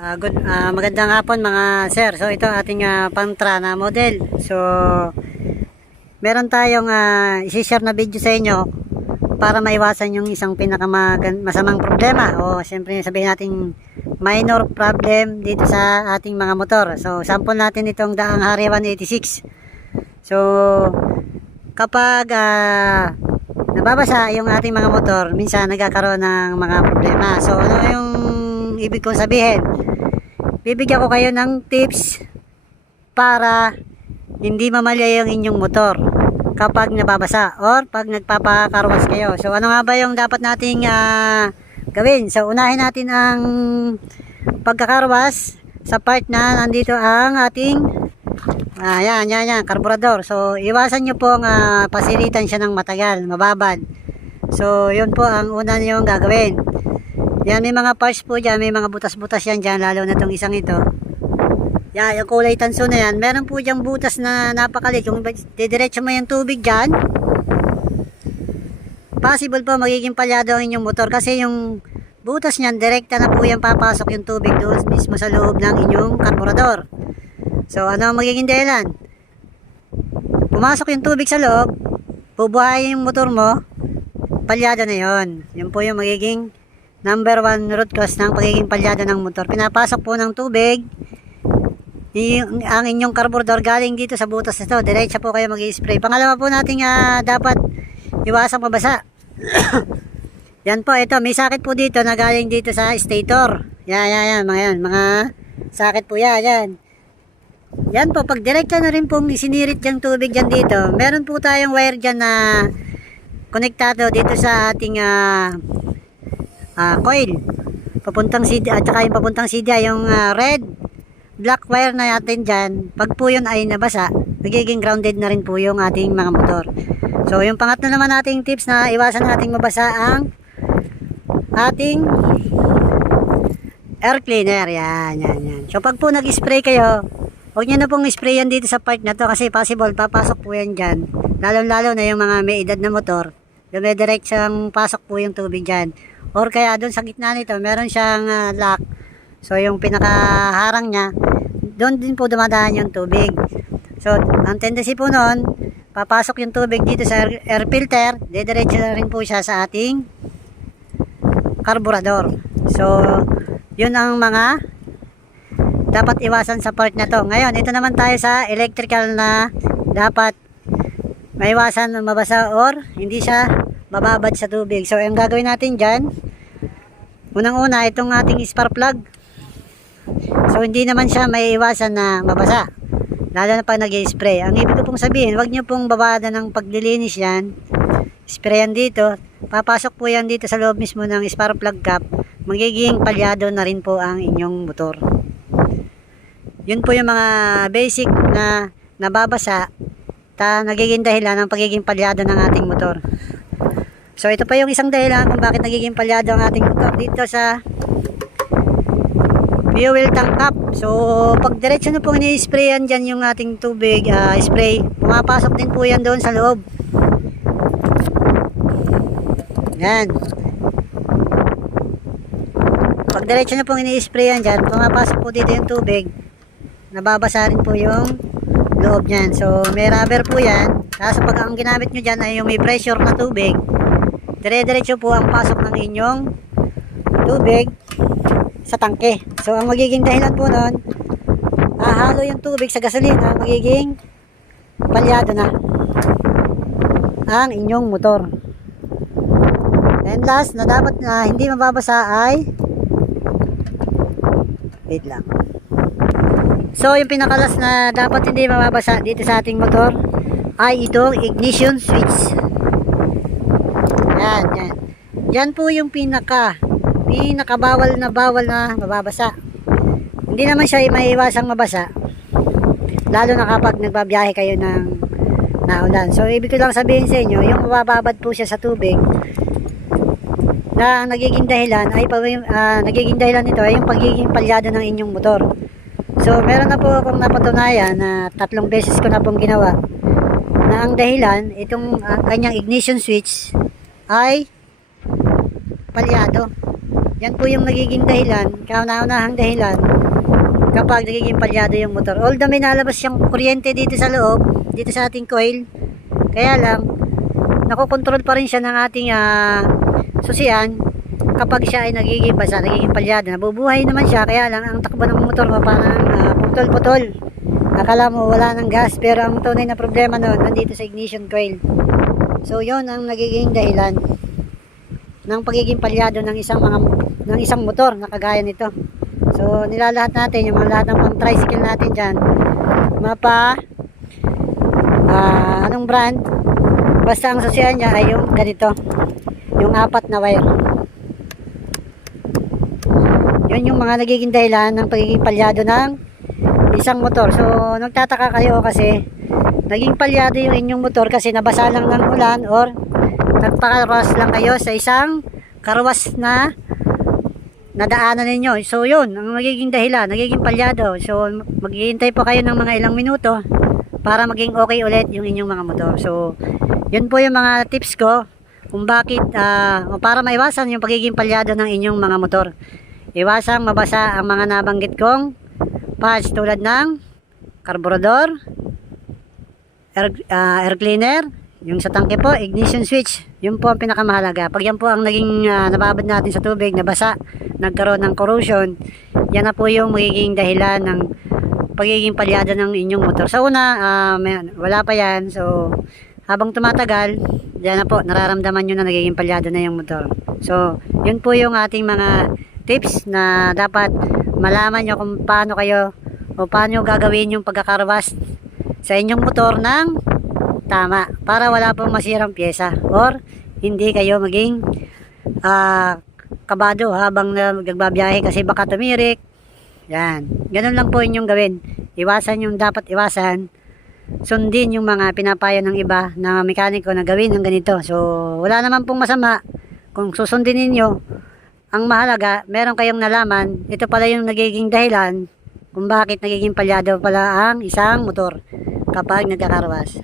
Ah, good, ah, magandang hapon mga sir. So ito ating uh, Pantra na model. So meron tayong uh, isi-share na video sa inyo para maiwasan yung isang pinakamasamang problema o siyempre sabihin natin minor problem dito sa ating mga motor. So sample natin itong daang Harry 186. So kapag ah, nababasa yung ating mga motor, minsan nagkakaroon ng mga problema. So ano yung ibig kong sabihin? Bibigyan ko kayo ng tips para hindi mamalya yung inyong motor kapag nababasa or pag nagpapakarwas kayo. So ano nga ba yung dapat nating ah, gawin? So unahin natin ang pagkakarwas sa part na nandito ang ating ah, yan, yan, yan, karburador. So iwasan nyo pong ah, pasiritan siya ng matagal, mababad. So yun po ang una nyo gagawin. Yan, may mga parts po dyan, may mga butas-butas yan dyan, lalo na itong isang ito. Yan, yung kulay tanso na yan, meron po dyan butas na napakalit. Kung didiretso mo yung tubig dyan, possible po magiging palyado ang inyong motor kasi yung butas niyan, direkta na po yan papasok yung tubig doon mismo sa loob ng inyong karburador. So, ano ang magiging dahilan? Pumasok yung tubig sa loob, bubuhayin yung motor mo, palyado na yon. Yun po yung magiging number one root cause ng pagiging palyado ng motor. Pinapasok po ng tubig yung, ang inyong carburetor galing dito sa butas nito. Diretso po kayo mag-spray. Pangalawa po natin uh, dapat iwasang mabasa. yan po, ito. May sakit po dito na galing dito sa stator. Yan, yan, yan. Mga yan. Mga sakit po yan. Yan. Yan po, pag direkta na rin pong isinirit yung tubig dyan dito, meron po tayong wire dyan na konektado dito sa ating uh, uh, coil. Papuntang CD at saka yung papuntang CD yung uh, red. Black wire na natin dyan. Pag po yun ay nabasa nagiging grounded na rin po yung ating mga motor. So yung pangatlo naman nating tips na iwasan nating mabasa ang ating air cleaner. Yan yan yan. So pag po nag spray kayo huwag nyo na pong spray yan dito sa part na to kasi possible papasok po yan dyan. Lalo lalo na yung mga may edad na motor. Dumidiretsang pasok po yung tubig dyan or kaya doon sa gitna nito meron siyang uh, lock. So yung pinakaharang niya doon din po dumadaan yung tubig. So ang tendency po noon papasok yung tubig dito sa air, filter dediretso na rin po siya sa ating karburador. So yun ang mga dapat iwasan sa part na to. Ngayon ito naman tayo sa electrical na dapat maiwasan mabasa or hindi siya mababad sa tubig. So, ang gagawin natin dyan, unang-una, itong ating spark plug. So, hindi naman siya may iwasan na mabasa. Lalo na pag nag spray Ang ibig ko pong sabihin, wag nyo pong babada ng paglilinis yan. Sprayan dito. Papasok po yan dito sa loob mismo ng spark plug cap. Magiging palyado na rin po ang inyong motor. Yun po yung mga basic na nababasa ta nagiging dahilan ng pagiging palyado ng ating motor. So ito pa yung isang dahilan kung bakit nagiging palyado ang ating motor dito sa fuel tank cap. So pag diretso na po ini-sprayan dyan yung ating tubig, uh, spray, pumapasok din po yan doon sa loob. Yan. Pag diretso na po ini-sprayan dyan, pumapasok po dito yung tubig, nababasa rin po yung loob niyan. So may rubber po yan. Kaso pag ang ginamit nyo dyan ay yung may pressure na tubig, dire-diretso po ang pasok ng inyong tubig sa tangke. So, ang magiging dahilan po nun, hahalo yung tubig sa gasolina, magiging palyado na ang inyong motor. And last, na dapat na hindi mababasa ay wait lang. So, yung pinakalas na dapat hindi mababasa dito sa ating motor ay itong ignition switch. Yan, yan. Yan po yung pinaka pinakabawal na bawal na mababasa. Hindi naman siya maiiwasang mabasa. Lalo na kapag nagbabiyahe kayo ng naulan. So, ibig ko lang sabihin sa inyo, yung mabababad po siya sa tubig na ang nagiging dahilan ay uh, nagiging dahilan nito ay yung pagiging palyado ng inyong motor. So, meron na po akong napatunayan na tatlong beses ko na pong ginawa na ang dahilan, itong uh, kanyang ignition switch ay palyado. Yan po yung nagiging dahilan, kauna-unahang dahilan kapag nagiging palyado yung motor. Although may nalabas siyang kuryente dito sa loob, dito sa ating coil, kaya lang, nakokontrol pa rin siya ng ating ah, susian kapag siya ay nagiging basa, nagiging palyado. Nabubuhay naman siya, kaya lang ang takbo ng motor mo ah, putol-putol. Akala mo wala ng gas, pero ang tunay na problema noon nandito sa ignition coil. So yon ang nagiging dahilan ng pagiging palyado ng isang mga ng isang motor na kagaya nito. So nilalahat natin yung mga lahat ng pang tricycle natin diyan. Mapa ah, anong brand? Basta ang sasiyan niya ay yung ganito. Yung apat na wire. Yun yung mga nagiging dahilan ng pagiging palyado ng isang motor. So nagtataka kayo kasi naging palyado yung inyong motor kasi nabasa lang ng ulan or nagpakaras lang kayo sa isang karwas na nadaanan ninyo. So yun, ang magiging dahilan, nagiging palyado. So maghihintay po kayo ng mga ilang minuto para maging okay ulit yung inyong mga motor. So yun po yung mga tips ko kung bakit o para maiwasan yung pagiging palyado ng inyong mga motor. Iwasang mabasa ang mga nabanggit kong parts tulad ng carburetor, air, ah, air cleaner, yung sa tangke po, ignition switch. Yun po ang pinakamahalaga. Pag yan po ang naging ah, nababad natin sa tubig, nabasa, nagkaroon ng corrosion, yan na po yung magiging dahilan ng pagiging palyado ng inyong motor. Sa una, ah, may- wala pa yan. So, habang tumatagal, yan na po, nararamdaman nyo na nagiging palyado na yung motor. So, yun po yung ating mga tips na dapat malaman nyo kung paano kayo o paano gagawin yung pagkakarwas sa inyong motor ng tama para wala pong masirang pyesa. Or hindi kayo maging ah, kabado habang na- nagbabiyahe kasi baka tumirik. Yan. Ganun lang po inyong gawin. Iwasan yung dapat iwasan. Sundin yung mga pinapayo ng iba na mekaniko na gawin ng ganito. So wala naman pong masama kung susundin ninyo. Ang mahalaga meron kayong nalaman. Ito pala yung nagiging dahilan kung bakit nagiging palyado pala ang isang motor kapag nagkakarwas